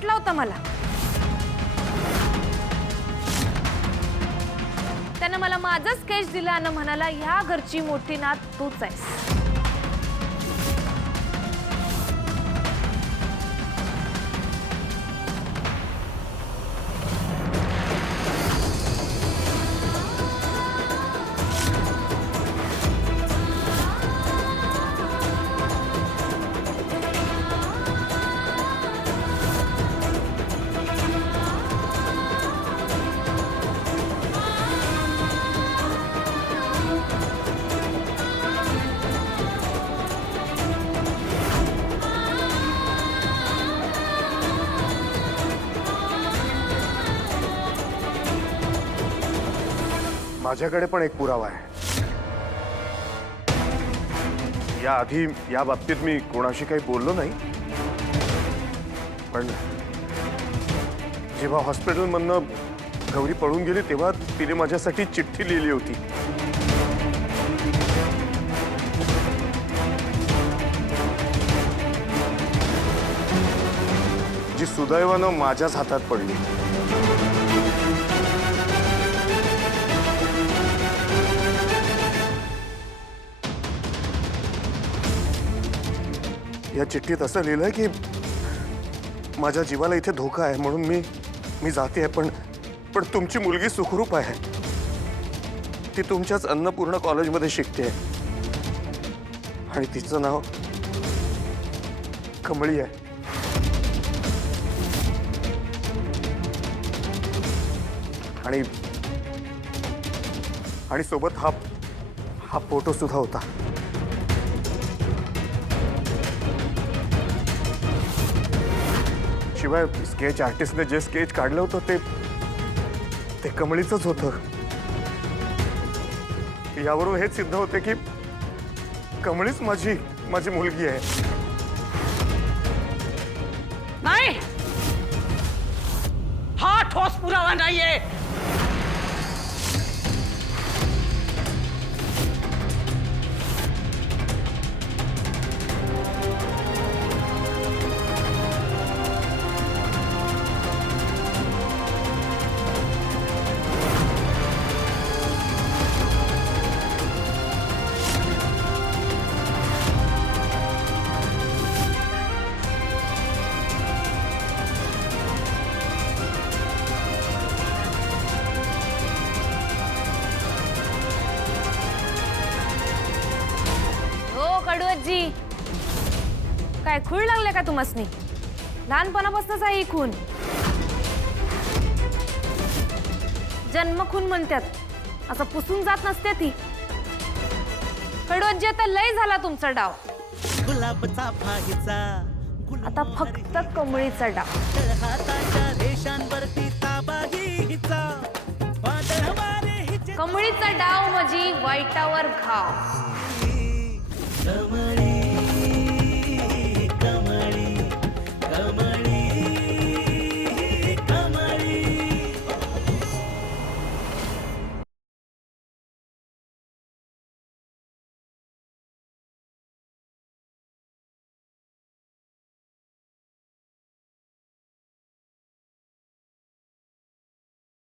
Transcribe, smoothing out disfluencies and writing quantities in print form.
भेटला होता मला. त्यानं मला माझं स्केच दिलं आणि म्हणाला, ह्या घरची मोठी नात तूच आहेस. माझ्याकडे पण एक पुरावा आहे. या आधी या बाबतीत मी कोणाशी काही बोललो नाही, पण जेव्हा हॉस्पिटलमधनं गौरी पळून गेली तेव्हा तिने माझ्यासाठी चिठ्ठी लिहिली होती. जी सुदैवानं माझ्याच हातात पडली. या चिठ्ठीत असं लिहिलंय की माझ्या जीवाला इथे धोका आहे म्हणून मी जाते, पण तुमची मुलगी सुखरूप आहे. ती तुमच्याच अन्नपूर्णा कॉलेजमध्ये शिकते आणि तिचं नाव कमळी आहे. आणि सोबत हा फोटो सुद्धा होता. शिवाय स्केच आर्टिस्टने जे स्केच काढलं होतं ते कमळीचंच होतं. यावरून हेच सिद्ध होते की कमळीच माझी मुलगी आहे. नाही, हा ठोस पुरावा नाहीये. कडूजी, काय खूळ लागले का तुम्हासनी? लहानपणापासूनच आहे ही खून. जन्मखून म्हणतात, असं पुसून जात नसते ती. कडूजी, आता लय झाला तुमचा डाव. गुलाबचा फाहीचा आता फक्त कमळीचा डाव. कमळीचा डाव म्हणजे वाईटावर घाव.